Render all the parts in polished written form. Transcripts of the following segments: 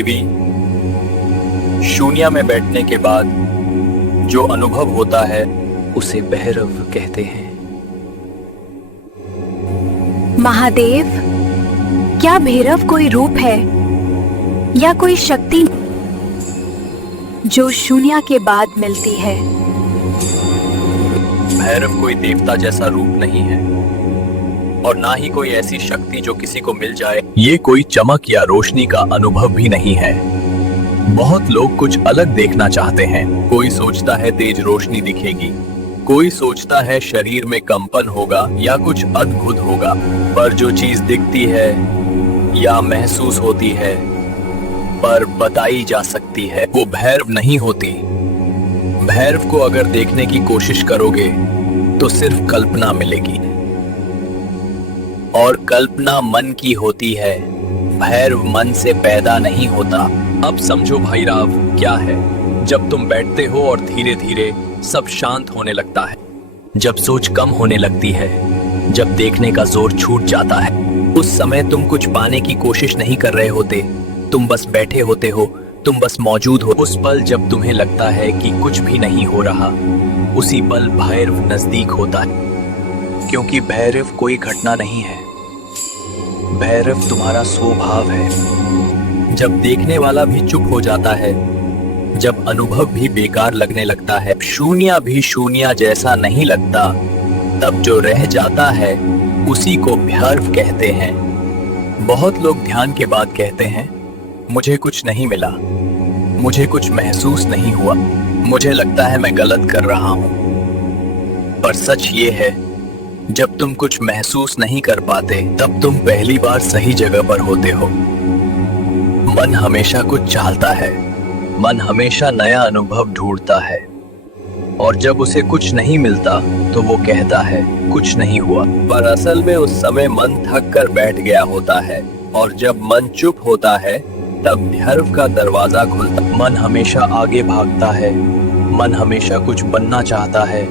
देवी, शून्य में बैठने के बाद जो अनुभव होता है उसे भैरव कहते हैं। महादेव, क्या भैरव कोई रूप है या कोई शक्ति जो शून्य के बाद मिलती है? भैरव कोई देवता जैसा रूप नहीं है और ना ही कोई ऐसी शक्ति जो किसी को मिल जाए। ये कोई चमक या रोशनी का अनुभव भी नहीं है। बहुत लोग कुछ अलग देखना चाहते हैं। कोई सोचता है तेज रोशनी दिखेगी, कोई सोचता है शरीर में कंपन होगा या कुछ अद्भुत होगा। पर जो चीज दिखती है या महसूस होती है पर बताई जा सकती है, वो भैरव नहीं होती। भैरव को अगर देखने की कोशिश करोगे तो सिर्फ कल्पना मिलेगी और कल्पना मन की होती है। भैरव मन से पैदा नहीं होता। अब समझो भैरव क्या है। जब तुम बैठते हो और धीरे धीरे सब शांत होने लगता है, जब सोच कम होने लगती है, जब देखने का जोर छूट जाता है, उस समय तुम कुछ पाने की कोशिश नहीं कर रहे होते, तुम बस बैठे होते हो, तुम बस मौजूद हो। उस पल जब तुम्हें लगता है कि कुछ भी नहीं हो रहा, उसी पल भैरव नजदीक होता है। क्योंकि भैरव कोई घटना नहीं है, भैरव तुम्हारा स्वभाव है। जब देखने वाला भी चुप हो जाता है, जब अनुभव भी बेकार लगने लगता है, शून्य भी शून्य जैसा नहीं लगता, तब जो रह जाता है उसी को भैरव कहते हैं। बहुत लोग ध्यान के बाद कहते हैं, मुझे कुछ नहीं मिला, मुझे कुछ महसूस नहीं हुआ, मुझे लगता है मैं गलत कर रहा हूं। पर सच ये है, जब तुम कुछ महसूस नहीं कर पाते तब तुम पहली बार सही जगह पर होते हो। मन हमेशा कुछ चाहता है, मन हमेशा नया अनुभव ढूंढता है और जब उसे कुछ नहीं मिलता तो वो कहता है कुछ नहीं हुआ। पर असल में उस समय मन थक कर बैठ गया होता है और जब मन चुप होता है तब भैरव का दरवाजा खुलता। मन हमेशा आगे भागता है, मन हमेशा कुछ बनना चाहता है,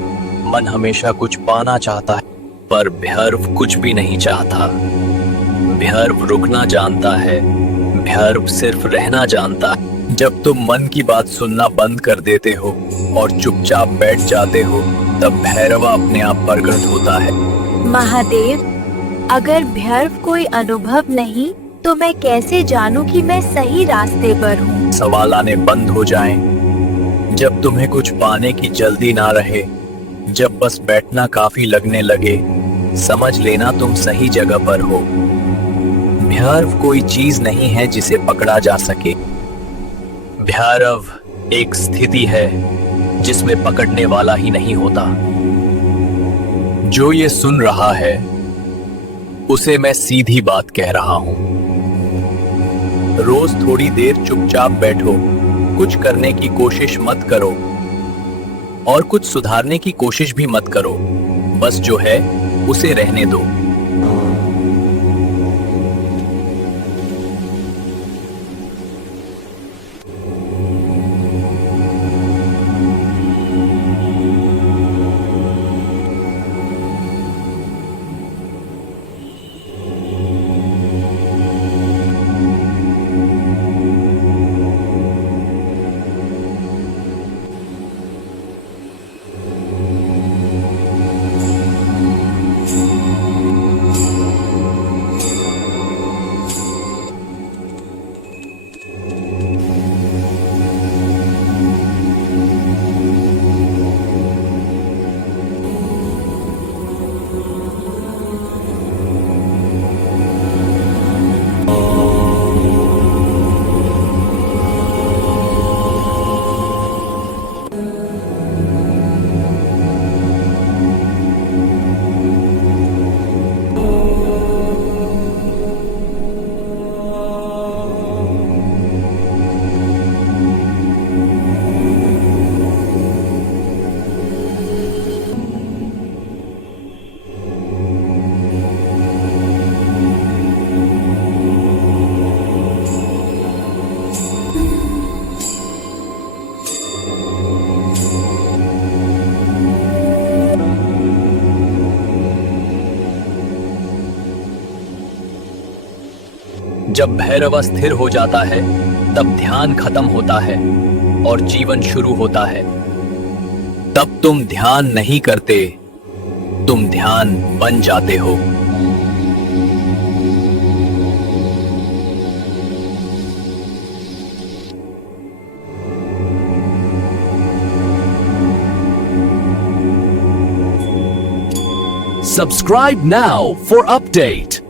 मन हमेशा कुछ पाना चाहता है, पर भैरव कुछ भी नहीं चाहता। भैरव रुकना जानता है, भैरव सिर्फ रहना जानता है। जब तुम मन की बात सुनना बंद कर देते हो और चुपचाप बैठ जाते हो, तब भैरव अपने आप प्रकट होता है। महादेव, अगर भैरव कोई अनुभव नहीं तो मैं कैसे जानूं कि मैं सही रास्ते पर हूँ? सवाल आने बंद हो जाएं। जब तुम्हें कुछ पाने की जल्दी ना रहे, जब बस बैठना काफी लगने लगे, समझ लेना तुम सही जगह पर हो। भैरव कोई चीज नहीं है जिसे पकड़ा जा सके। भैरव एक स्थिति है जिसमें पकड़ने वाला ही नहीं होता। जो ये सुन रहा है उसे मैं सीधी बात कह रहा हूं। रोज थोड़ी देर चुपचाप बैठो, कुछ करने की कोशिश मत करो और कुछ सुधारने की कोशिश भी मत करो। बस जो है उसे रहने दो। जब भैरव स्थिर हो जाता है तब ध्यान खत्म होता है और जीवन शुरू होता है। तब तुम ध्यान नहीं करते, तुम ध्यान बन जाते हो। Subscribe now for update.